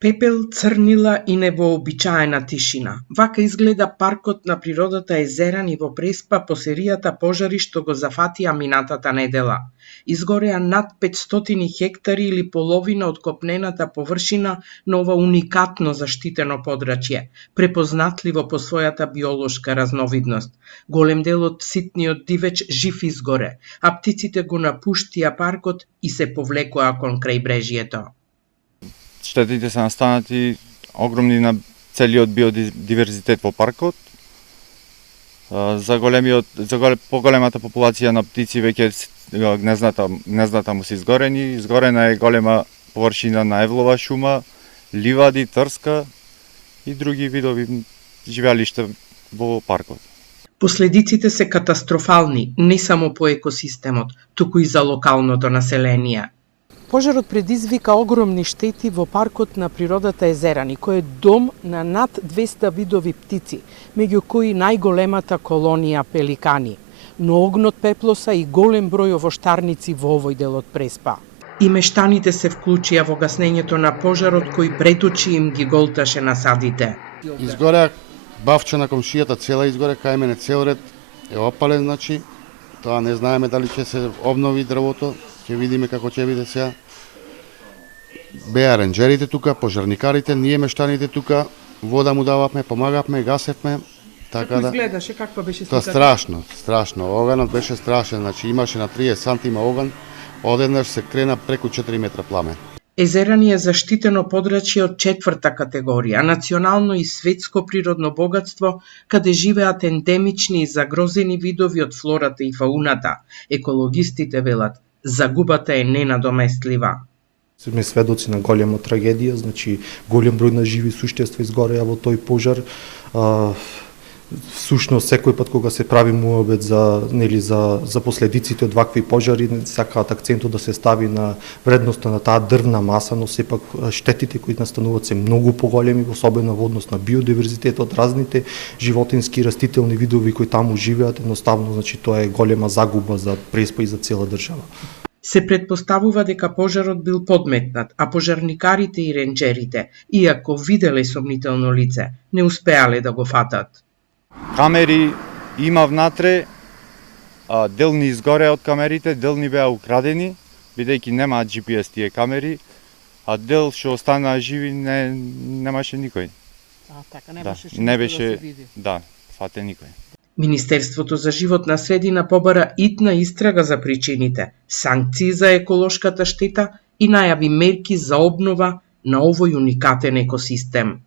Пепел, црнила и невообичаена тишина. Вака изгледа паркот на природата Езеран и во Преспа по серијата пожари што го зафатија минатата недела. Изгореа над 500 хектари или половина од копнената површина на ова уникатно заштитено подрачје, препознатливо по својата биолошка разновидност. Голем дел од ситниот дивеч жив изгоре, а птиците го напуштија паркот и се повлекоа кон крајбрежјето. Штетите се настанати огромни на целиот биодиверзитет во паркот. За поголемата популација на птици веќе гнездата му се изгорени. Изгорена е голема површина на евлова шума, ливади, трска и други видови живеалишта во паркот. Последиците се катастрофални не само по екосистемот, туку и за локалното население. Пожарот предизвика огромни штети во паркот на природата Езеран, кој е дом на над 200 видови птици, меѓу кои најголемата колонија пеликани. Но огнот пеплоса и голем број овоштарници во овој дел од Преспа. И мештаните се вклучија во гаснењето на пожарот кој пред очи им ги голташе насадите. Изгореа бавча на комшијата, цела изгоре, кај мене цел ред е опален, значи, тоа не знаеме дали ќе се обнови дрвото. Ќе видиме како ќе биде сега. Беа ренџерите тука, пожарникарите, ние мештаните тука, вода му дававме, помагавме, гасевме. Така да изгледаше, каква беше сликата? Тоа страшно. Оганот беше страшен, значи имаше на 30 сантима оган, одеднаш се крена преку 4 метра пламе. Езеран е заштитено подрачје од 4-та категорија, национално и светско природно богатство, каде живеат ендемични и загрозени видови од флората и фауната. Екологистите велат, загубата е ненадоместлива. Сме сведоци на голема трагедија, значи голем број на живи суштества изгореа во тој пожар. Всушност секој пат кога се прави муабет за последиците од вакви пожари, сакаат акцентот да се стави на вредноста на таа дрвна маса, но сепак штетите кои настануваат се многу поголеми, особено во однос на биодиверзитетот, разните животински и растителни видови кои таму живеат, едноставно значи тоа е голема загуба за Преспа и за цела држава. Се предпоставува дека пожарот бил подметнат, а пожарникарите и ренџерите, иако виделе сомнително лице, не успеале да го фатат. Камери има внатре, делни изгоре од камерите, делни беа украдени, бидејќи немаат GPS тие камери, а дел што останаа живи немаше никој. Така, не беше фатен никој. Министерството за животна средина побара итна истрага за причините, санкции за еколошката штета и најави мерки за обнова на овој уникатен екосистем.